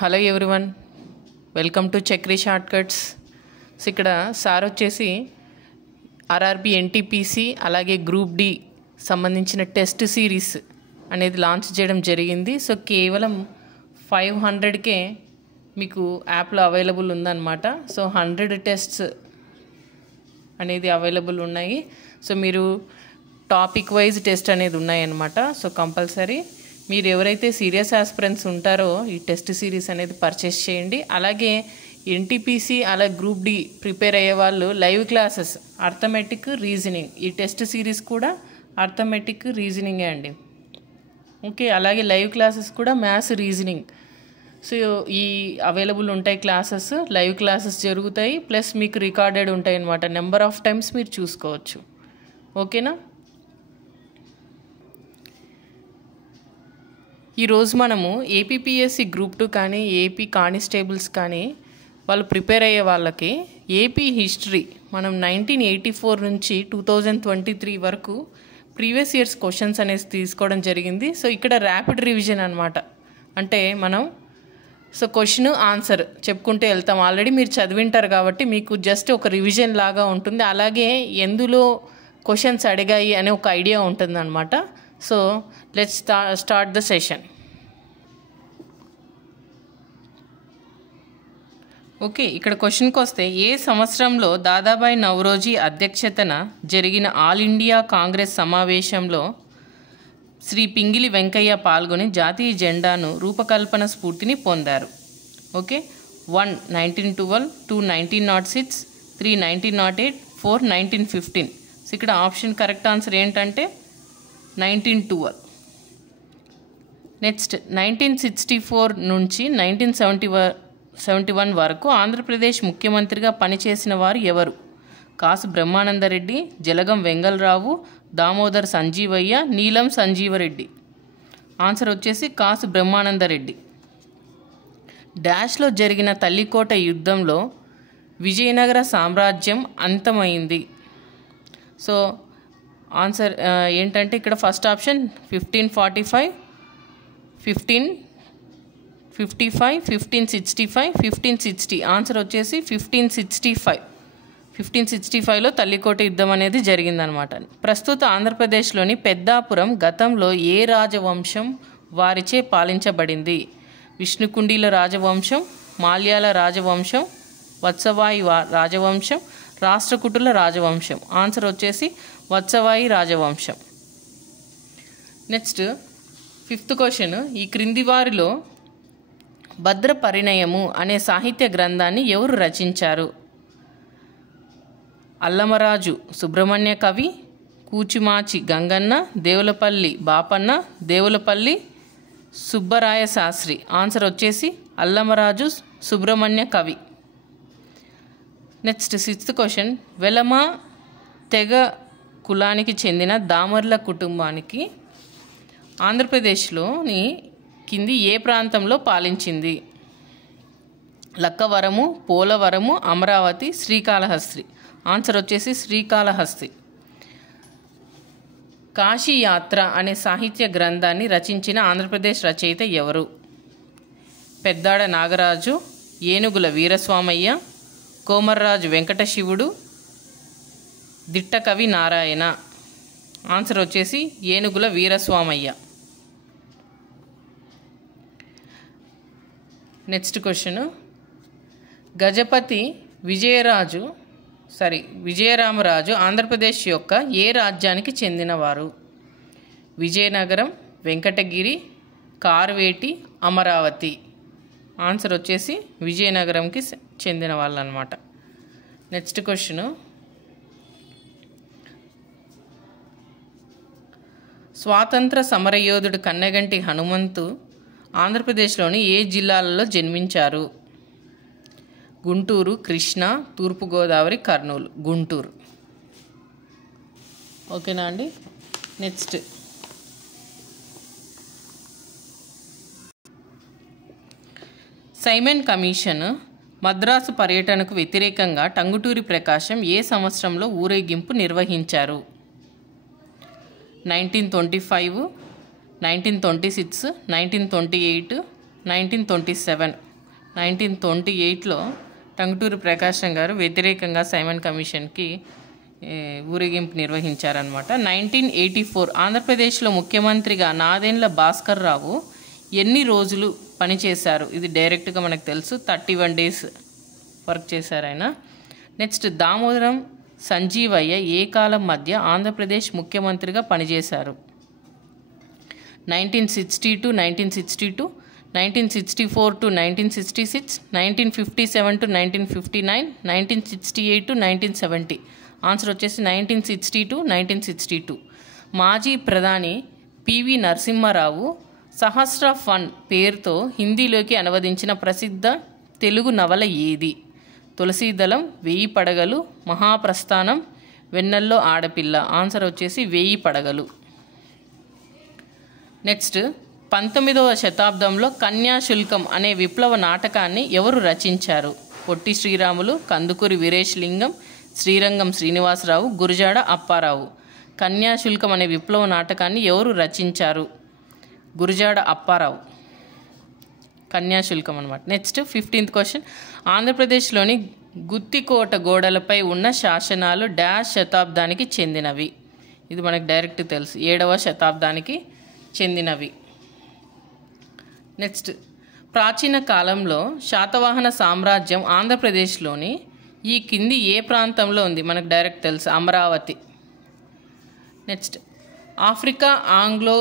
Hello everyone, welcome to Chakri shortcuts. So ఇక్కడ sir వచ్చేసి RRB NTPC అలాగే గ్రూప్ డి సంబంధించిన టెస్ట్ సిరీస్ అనేది లాంచ్ చేయడం జరిగింది. సో కేవలం 500కే మీకు యాప్లో అవైలబుల్ ఉందన్నమాట. సో 100 టెస్ట్స్ అనేది అవైలబుల్ ఉన్నాయి. సో మీరు టాపిక్ వైజ్ టెస్ట్ అనేది ఉన్నాయన్నమాట. సో కంపల్సరీ మీరు ఎవరైతే సీరియస్ ఆస్పిరెంట్స్ ఉంటారో ఈ టెస్ట్ సిరీస్ అనేది పర్చేస్ చేయండి. అలాగే ఎన్టీపీసీ అలాగే గ్రూప్ డి ప్రిపేర్ అయ్యే వాళ్ళు లైవ్ క్లాసెస్ అర్థమెటిక్ రీజనింగ్, ఈ టెస్ట్ సిరీస్ కూడా అర్థమెటిక్ రీజనింగే అండి. ఓకే, అలాగే లైవ్ క్లాసెస్ కూడా మ్యాథ్స్ రీజనింగ్. సో ఈ అవైలబుల్ ఉంటాయి క్లాసెస్, లైవ్ క్లాసెస్ జరుగుతాయి, ప్లస్ మీకు రికార్డెడ్ ఉంటాయి అన్నమాట. నెంబర్ ఆఫ్ టైమ్స్ మీరు చూసుకోవచ్చు. ఓకేనా? ఈరోజు మనము ఏపీపీఎస్సి గ్రూప్ 2 కానీ ఏపీ కానిస్టేబుల్స్ కానీ వాళ్ళు ప్రిపేర్ అయ్యే వాళ్ళకి ఏపీ హిస్టరీ మనం 1984 నుంచి 2023 వరకు ప్రీవియస్ ఇయర్స్ క్వశ్చన్స్ అనేది తీసుకోవడం జరిగింది. సో ఇక్కడ ర్యాపిడ్ రివిజన్ అనమాట. అంటే మనం క్వశ్చన్ ఆన్సర్ చెప్పుకుంటూ వెళ్తాం. ఆల్రెడీ మీరు చదివింటారు కాబట్టి మీకు జస్ట్ ఒక రివిజన్ లాగా ఉంటుంది. అలాగే ఎందులో క్వశ్చన్స్ అడిగాయి అనే ఒక ఐడియా ఉంటుంది అనమాట. So let's start the session. Okay, ఇక్కడ క్వశ్చన్కి వస్తే, ఏ సంవత్సరంలో దాదాబాయి నౌరోజీ అధ్యక్షతన జరిగిన ఆల్ ఇండియా కాంగ్రెస్ సమావేశంలో శ్రీ పింగిలి వెంకయ్య పాల్గొని జాతీయ జెండాను రూపకల్పన స్ఫూర్తిని పొందారు? ఓకే, 1 1912, 2 1906, 3 1908, 4 1915. సో ఇక్కడ ఆప్షన్ కరెక్ట్ ఆన్సర్ ఏంటంటే 1912. నెక్స్ట్ 1964 నుంచి 1971 వరకు ఆంధ్రప్రదేశ్ ముఖ్యమంత్రిగా పనిచేసిన వారు ఎవరు? కాసు బ్రహ్మానందరెడ్డి, జలగం వెంగళరావు, దామోదర్ సంజీవయ్య, నీలం సంజీవరెడ్డి. ఆన్సర్ వచ్చేసి కాసు బ్రహ్మానందరెడ్డి. డాష్లో జరిగిన తల్లికోట యుద్ధంలో విజయనగర సామ్రాజ్యం అంతమైంది. సో ఆన్సర్ ఏంటంటే ఇక్కడ ఫస్ట్ ఆప్షన్ 1545, 1555, 1565, 1560. ఆన్సర్ వచ్చేసి 1565. 1565లో తల్లికోట యుద్ధం అనేది జరిగిందనమాట. ప్రస్తుత ఆంధ్రప్రదేశ్లోని పెద్దాపురం గతంలో ఏ రాజవంశం వారిచే పాలించబడింది? విష్ణుకుండిల రాజవంశం, మాల్యాల రాజవంశం, వత్సవాయి రాజవంశం, రాష్ట్రకూటుల రాజవంశం. ఆన్సర్ వచ్చేసి వత్సవాయి రాజవంశం. నెక్స్ట్ 5th క్వశ్చన్, ఈ క్రింది వారిలో భద్ర పరిణయము అనే సాహిత్య గ్రంథాన్ని ఎవరు రచించారు? అల్లమరాజు సుబ్రహ్మణ్య కవి, కూచిమాచి గంగన్న, దేవులపల్లి బాపన్న, దేవులపల్లి సుబ్బరాయ శాస్త్రి. ఆన్సర్ వచ్చేసి అల్లమరాజు సుబ్రహ్మణ్య కవి. నెక్స్ట్ 6th క్వశ్చన్, వెలమ తెగ కులానికి చెందిన దామర్ల కుటుంబానికి ఆంధ్రప్రదేశ్లోని కింది ఏ ప్రాంతంలో పాలించింది? లక్కవరము, పోలవరము, అమరావతి, శ్రీకాళహస్తి. ఆన్సర్ వచ్చేసి శ్రీకాళహస్తి. కాశీయాత్ర అనే సాహిత్య గ్రంథాన్ని రచించిన ఆంధ్రప్రదేశ్ రచయిత ఎవరు? పెద్దాడ నాగరాజు, ఏనుగుల వీరస్వామయ్య, కోమర్రాజు వెంకటశివుడు, దిట్టకవి నారాయణ. ఆన్సర్ వచ్చేసి ఏనుగుల వీరస్వామయ్య. నెక్స్ట్ క్వశ్చన్, గజపతి విజయరామరాజు ఆంధ్రప్రదేశ్ యొక్క ఏ రాజ్యానికి చెందినవారు? విజయనగరం, వెంకటగిరి, కార్వేటి, అమరావతి. ఆన్సర్ వచ్చేసి విజయనగరంకి చెందిన వాళ్ళు అనమాట. నెక్స్ట్ క్వశ్చన్, స్వాతంత్ర సమరయోధుడు కన్నెగంటి హనుమంతు ఆంధ్రప్రదేశ్లోని ఏ జిల్లాలలో జన్మించారు? గుంటూరు, కృష్ణా, తూర్పుగోదావరి, కర్నూలు. గుంటూరు. ఓకేనా అండి? నెక్స్ట్ సైమన్ కమిషన్ మద్రాసు పర్యటనకు వ్యతిరేకంగా టంగుటూరి ప్రకాశం ఏ సంవత్సరంలో ఊరేగింపు నిర్వహించారు? 1925, 1926, 1928, 1927. 1928లో టంగుటూరి ప్రకాశం గారు వ్యతిరేకంగా సైమన్ కమిషన్కి ఊరేగింపు నిర్వహించారనమాట. 1984 ఆంధ్రప్రదేశ్లో ముఖ్యమంత్రిగా నాదెండ్ల భాస్కర్ రావు ఎన్ని రోజులు పనిచేశారు? ఇది డైరెక్ట్గా మనకు తెలుసు, 31 days వర్క్ చేశారు ఆయన. నెక్స్ట్, దామోదరం సంజీవయ్య ఏ కాలం మధ్య ఆంధ్రప్రదేశ్ ముఖ్యమంత్రిగా పనిచేశారు? 1960 to 1962, 1964 to 1966, 1957 to 1959, 1968 to 1970. Answer వచ్చేసి 1960 to 1962. మాజీ ప్రధాని పివి నరసింహారావు సహస్ర ఫన్ పేరుతో హిందీలోకి అనువదించిన ప్రసిద్ధ తెలుగు నవల ఏది? తులసీదళం, 1000 పడగలు, మహాప్రస్థానం, వెన్నెల్లో ఆడపిల్ల. ఆన్సర్ వచ్చేసి 1000 పడగలు. నెక్స్ట్, 19వ శతాబ్దంలో కన్యాశుల్కం అనే విప్లవ నాటకాన్ని ఎవరు రచించారు? పొట్టి శ్రీరాములు, కందుకూరి వీరేశలింగం, శ్రీరంగం శ్రీనివాసరావు, గురజాడ అప్పారావు. కన్యాశుల్కం అనే విప్లవ నాటకాన్ని ఎవరు రచించారు? గురజాడ అప్పారావు. కన్యాశుల్కం అనమాట. నెక్స్ట్, 15th క్వశ్చన్, ఆంధ్రప్రదేశ్లోని గుత్తికోట గోడలపై ఉన్న శాసనాలు డాష్ శతాబ్దానికి చెందినవి? ఇది మనకు డైరెక్ట్ తెలుసు, 7వ శతాబ్దానికి చెందినవి. నెక్స్ట్, ప్రాచీన కాలంలో శాతవాహన సామ్రాజ్యం ఆంధ్రప్రదేశ్లోని ఈ కింది ఏ ప్రాంతంలో ఉంది? మనకు డైరెక్ట్ తెలుసు, Amaravati. Next, Africa Anglo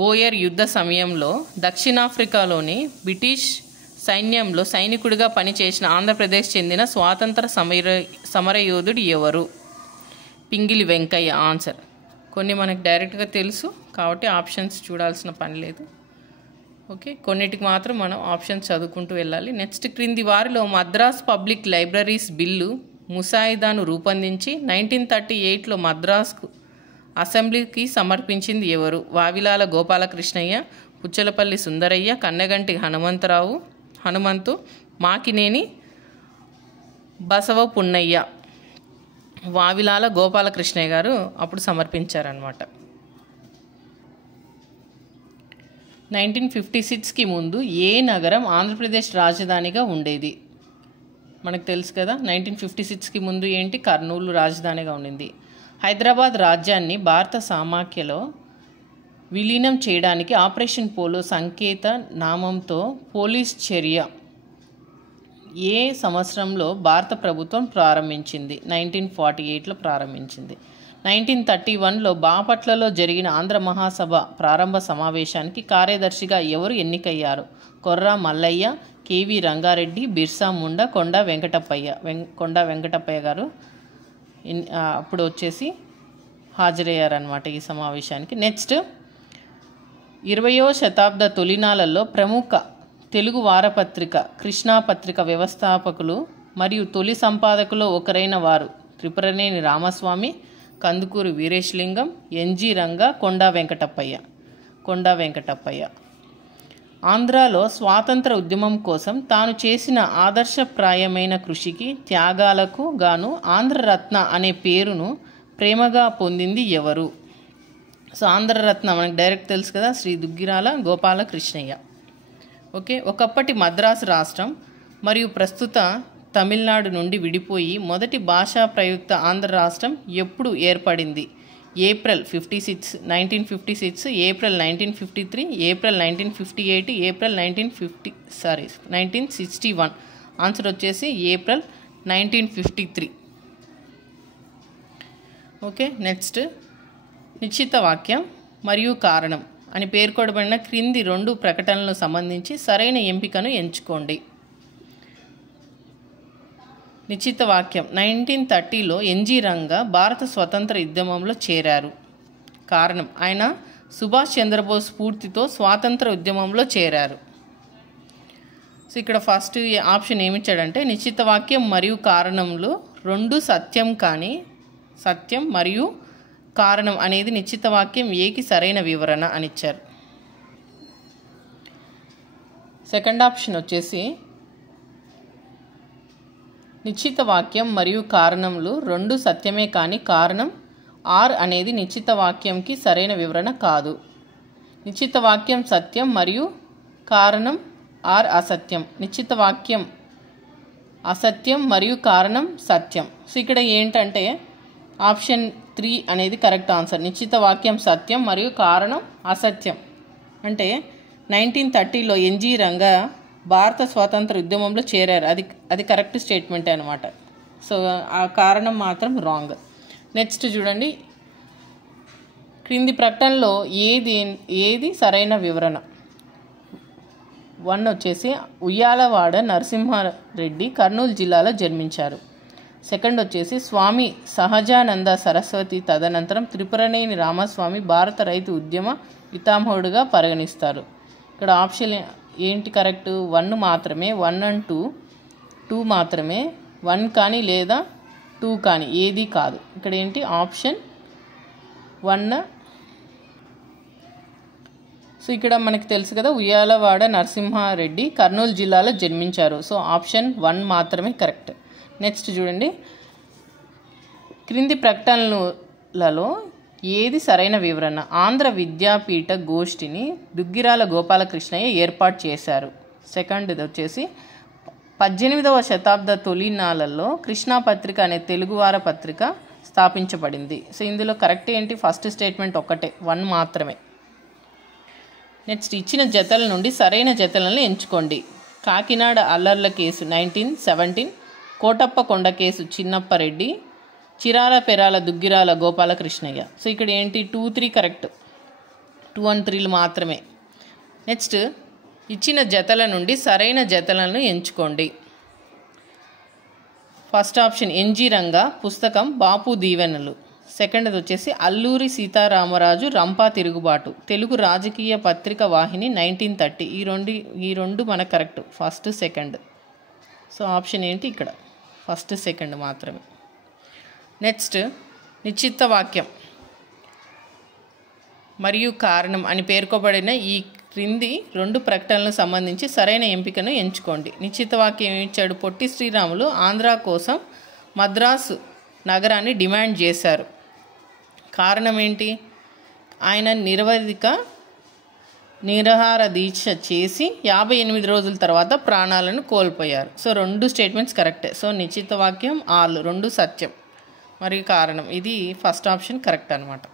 Boer యుద్ధ సమయంలో దక్షిణాఫ్రికాలోని బ్రిటిష్ సైన్యంలో సైనికుడిగా పనిచేసిన ఆంధ్రప్రదేశ్ చెందిన స్వాతంత్ర సమరయోధుడు ఎవరు? పింగిలి వెంకయ్య. ఆన్సర్. కొన్ని మనకు డైరెక్ట్గా తెలుసు కాబట్టి ఆప్షన్స్ చూడాల్సిన పని లేదు. ఓకే, కొన్నిటికి మాత్రం మనం ఆప్షన్స్ చదువుకుంటూ వెళ్ళాలి. నెక్స్ట్, క్రింది వారిలో మద్రాస్ పబ్లిక్ లైబ్రరీస్ బిల్లు ముసాయిదాను రూపొందించి 1938లో మద్రాస్కు అసెంబ్లీకి సమర్పించింది ఎవరు? వావిలాల గోపాలకృష్ణయ్య, పుచ్చలపల్లి సుందరయ్య, కన్నగంటి హనుమంతు, మాకినేని బసవ పున్నయ్య. వావిలాల గోపాలకృష్ణయ్య గారు అప్పుడు సమర్పించారనమాట. 1956కి ముందు ఏ నగరం ఆంధ్రప్రదేశ్ రాజధానిగా ఉండేది? మనకు తెలుసు కదా, 1956కి ముందు ఏంటి? కర్నూలు రాజధానిగా ఉండింది. హైదరాబాద్ రాజ్యాన్ని భారత సమాఖ్యలో విలీనం చేయడానికి ఆపరేషన్ పోలో సంకేత నామంతో పోలీస్ చర్య ఏ సంవత్సరంలో భారత ప్రభుత్వం ప్రారంభించింది? 1948లో ప్రారంభించింది. 1931లో బాపట్లలో జరిగిన ఆంధ్ర మహాసభ ప్రారంభ సమావేశానికి కార్యదర్శిగా ఎవరు ఎన్నికయ్యారు? కొర్రా మల్లయ్య, కేవి రంగారెడ్డి, బిర్సా ముండా, కొండా వెంకటప్పయ్య గారు అప్పుడు వచ్చేసి హాజరయ్యారనమాట ఈ సమావేశానికి. నెక్స్ట్, 20వ శతాబ్ద తొలినాళ్లలో ప్రముఖ తెలుగు వారపత్రిక కృష్ణాపత్రిక వ్యవస్థాపకులు మరియు తొలి సంపాదకులు ఒకరైన వారు త్రిపురనేని రామస్వామి, కందుకూరి వీరేశలింగం, ఎన్జి రంగా, కొండా వెంకటప్పయ్య. ఆంధ్రాలో స్వాతంత్ర ఉద్యమం కోసం తాను చేసిన ఆదర్శప్రాయమైన కృషికి, త్యాగాలకు గాను ఆంధ్రరత్న అనే పేరును ప్రేమగా పొందింది ఎవరు? సో ఆంధ్రరత్న మనకు డైరెక్ట్ తెలుసు కదా, శ్రీ దుగ్గిరాల గోపాలకృష్ణయ్య. ఓకే, ఒకప్పటి మద్రాసు రాష్ట్రం మరియు ప్రస్తుత తమిళనాడు నుండి విడిపోయి మొదటి భాషా ప్రయుక్త ఆంధ్ర రాష్ట్రం ఎప్పుడు ఏర్పడింది? April 1956, April 1953, April 1958, April 1961. Answer వచ్చేసి ఏప్రిల్ 1953. ఓకే, నెక్స్ట్, నిశ్చిత వాక్యం మరియు కారణం అని పేర్కొనబడిన క్రింది 2 ప్రకటనలకు సంబంధించి సరైన ఎంపికను ఎంచుకోండి. నిశ్చిత వాక్యం, 1930లో ఎన్జి రంగా భారత స్వతంత్ర ఉద్యమంలో చేరారు. కారణం, ఆయన సుభాష్ చంద్రబోస్ స్ఫూర్తితో స్వాతంత్ర ఉద్యమంలో చేరారు. సో ఇక్కడ ఫస్ట్ ఆప్షన్ ఏమిచ్చాడంటే నిశ్చిత వాక్యం మరియు కారణంలో 2 సత్యం మరియు కారణం అనేది నిశ్చిత వాక్యం ఏకి సరైన వివరణ అని ఇచ్చారు. సెకండ్ ఆప్షన్ వచ్చేసి నిశ్చిత వాక్యం మరియు కారణంలో 2 సత్యమే కానీ కారణం ఆర్ అనేది నిశ్చిత వాక్యంకి సరైన వివరణ కాదు. నిశ్చిత వాక్యం సత్యం మరియు కారణం ఆర్ అసత్యం. నిశ్చిత వాక్యం అసత్యం మరియు కారణం సత్యం. సో ఇక్కడ ఏంటంటే ఆప్షన్ 3 అనేది కరెక్ట్ ఆన్సర్. నిశ్చిత వాక్యం సత్యం మరియు కారణం అసత్యం. అంటే 1930లో ఎన్జి రంగా భారత స్వాతంత్ర ఉద్యమంలో చేరారు. అది కరెక్ట్ స్టేట్మెంటే అనమాట. సో ఆ కారణం మాత్రం రాంగ్. నెక్స్ట్ చూడండి, క్రింది ప్రకటనలో ఏది సరైన వివరణ? 1 వచ్చేసి ఉయ్యాలవాడ నరసింహారెడ్డి కర్నూలు జిల్లాలో జన్మించారు. 2 వచ్చేసి స్వామి సహజానంద సరస్వతి తదనంతరం త్రిపురనేని రామస్వామి భారత రైతు ఉద్యమ పితామహుడుగా పరిగణిస్తారు. ఇక్కడ ఆప్షన్ ఏంటి కరెక్ట్? 1 మాత్రమే, 1 and 2 మాత్రమే, 1 కానీ లేదా 2 కానీ ఏది కాదు. ఇక్కడ ఏంటి ఆప్షన్ 1. సో ఇక్కడ మనకి తెలుసు కదా, ఉయ్యాలవాడ నరసింహారెడ్డి కర్నూలు జిల్లాలో జన్మించారు. సో ఆప్షన్ 1 మాత్రమే కరెక్ట్. నెక్స్ట్ చూడండి, క్రింది ప్రకటనలలో ఏది సరైన వివరణ? ఆంధ్ర విద్యాపీఠ గోష్ఠిని దుగ్గిరాల గోపాలకృష్ణయ్య ఏర్పాటు చేశారు. 2 వచ్చేసి 18వ శతాబ్ద తొలినాళ్లలో కృష్ణా పత్రిక అనే తెలుగువార పత్రిక స్థాపించబడింది. సో ఇందులో కరెక్ట్ ఏంటి? ఫస్ట్ స్టేట్మెంట్ ఒక్కటే, 1 మాత్రమే. నెక్స్ట్, ఇచ్చిన జతల నుండి సరైన జతలను ఎంచుకోండి. కాకినాడ అల్లర్ల కేసు 1917, కోటప్ప కొండ కేసు చిన్నప్పరెడ్డి, చిరాల పెరాల దుగ్గిరాల గోపాలకృష్ణయ్య. సో ఇక్కడ ఏంటి 2, 3 కరెక్ట్, 2 and 3 మాత్రమే. నెక్స్ట్, ఇచ్చిన జతల నుండి సరైన జతలను ఎంచుకోండి. ఫస్ట్ ఆప్షన్ ఎన్జి రంగా పుస్తకం బాపు దీవెనలు. 2 వచ్చేసి అల్లూరి సీతారామరాజు రంపా తిరుగుబాటు తెలుగు రాజకీయ పత్రిక వాహిని 1930. ఈ రెండు మనకు కరెక్ట్, ఫస్ట్ 2. సో ఆప్షన్ ఏంటి ఇక్కడ? ఫస్ట్ 2 మాత్రమే. నెక్స్ట్, నిశ్చిత వాక్యం మరియు కారణం అని పేర్కొబడిన ఈ క్రింది 2 ప్రకటనలకు సంబంధించి సరైన ఎంపికను ఎంచుకోండి. నిశ్చిత వాక్యం ఇచ్చాడు, పొట్టి శ్రీరాములు ఆంధ్ర కోసం మద్రాసు నగరాన్ని డిమాండ్ చేశారు. కారణం ఏంటి? ఆయన నిరాహార దీక్ష చేసి 58 రోజుల తర్వాత ప్రాణాలను కోల్పోయారు. సో 2 స్టేట్మెంట్స్ కరెక్టే. సో నిశ్చిత వాక్యం 2 సత్యం మరియు కారణం, ఇది ఫస్ట్ ఆప్షన్ కరెక్ట్ అనమాట.